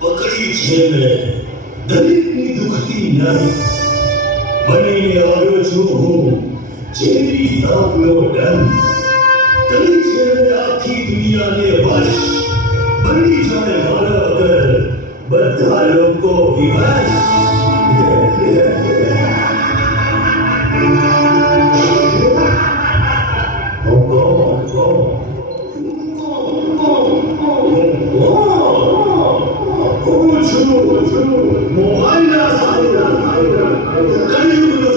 પકડી છે મેં દરેકની દુખતી નસ બનીને આવ્યો છું હું જેવી સાપનો ડંસ કરી છે મેં આખી દુનિયાને વશ બની જાય મારા વગર બધા લોકો વિવશ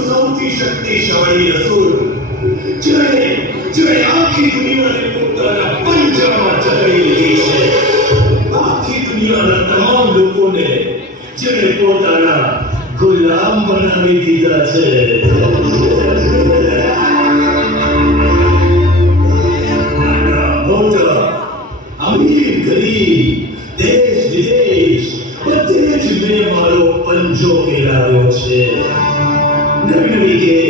સૌથી શક્તિશાળી અસુર જેણે આખી દુનિયાને પોતાના પંજામાં ચકડી લીધી છે આખી દુનિયાના તમામ લોકોને જેણે પોતાના ગુલામ બનાવી દીધા છે મોટા અમીર ગરીબ દેશ વિદેશ બધે જ મેં મારો પંજો ફેરાવ્યો છે નવી નવી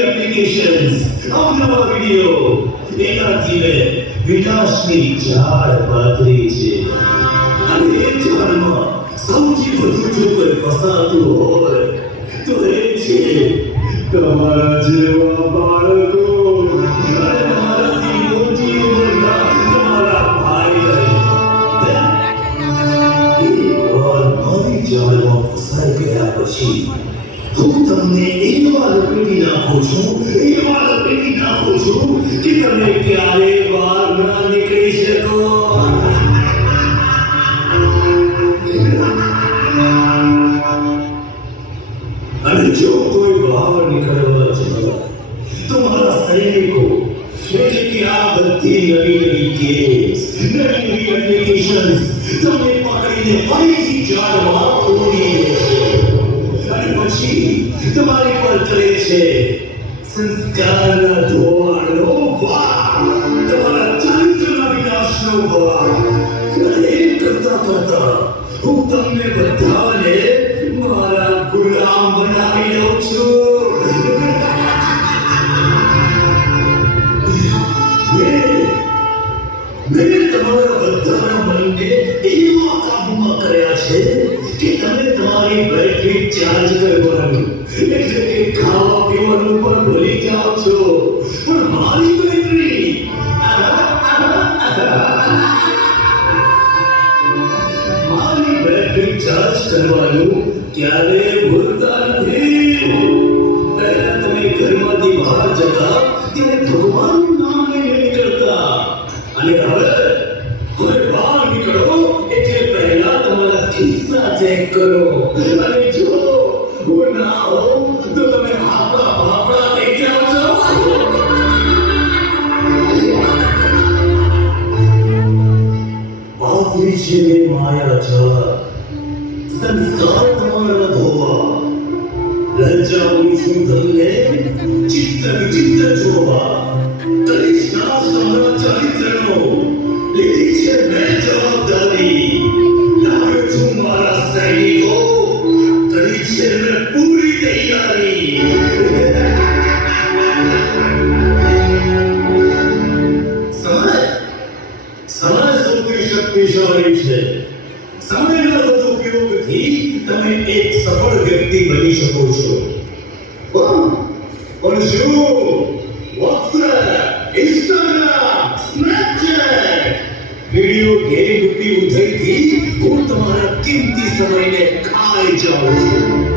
એપ્લિકેશન્સ નવા વિડીયો એનાથી મેં વિનાશની ઝાડ પાથરી છે અને એ ઝાડમાં સૌથી વધુ જો કોઈ ફસાતું હોય તો એ છે તમારા જેવા બાળકો તમારાથી મોટી ઉંમરના તમારા ભાઈ મારી ઝાડમાં ફસાઈ ગયા પછી હું તમને એવા લપેટી નાખું છું કે તમે ક્યારે બહાર ના નીકળી શકો અને જો કોઈ બહાર નીકળવા જાય તો મારા સૈનિકો એટલે કે આ બધી નવી ગેમ્સ નવી એપ્લિકેશન્સ તમને પકડીને ફરીથી ઝાડમાં ઉડી દેશે અને પછી તમારી પર કરે છે સંસ્કારના ધોવાણનો વાર તમારા ચરિત્રના વિનાશનો વાર અને એમ કરતા હું તમને બધાને મારા ગુલામ બનાવી દઉં છું મેં તમારા બધાના મનને એવા કાબુમાં કર્યા છે કે તમે તમારી બેટરી ચાર્જ કરવાનું એટલે કે ખાવા પીવાનું પણ ભૂલી જાઓ છો પણ મારી બેટરી ચાર્જ કરવાનું ક્યારે ભૂલતા નથી પહેલા તમે ઘરમાંથી બહાર જતા ત્યારે ભગવાનનું નામ લઈને નીકળતા અને હવે બહાર નીકળો એટલે પહેલા તમારા ખિસ્સા ચેક કરો અને જો હું ના હોઉં તો તમે ભાપડા થઈ જાઓ છો પાથરી છે માયા છા સંસ્કાર તમારા ધોવા લજાવું છું તમને ચિત્ર વિચિત્ર જોવા કરીશ નાશ તમારા ચરિત્રનો લીધી છે મેં જવાબદારી લાવ્યો છું મારા સૈનિકો કરી છે મેં પૂરી તૈયારી સમય સૌથી શક્તિશાળી છે સમયના સદુપયોગથી તમે એક સફળ વ્યક્તિ બની શકો છો પણ શું WhatsApp Instagram Snapchat video game રૂપી ઉધઈથી હું તમારા કિંમતી સમયને ખાઈ જાઉં છું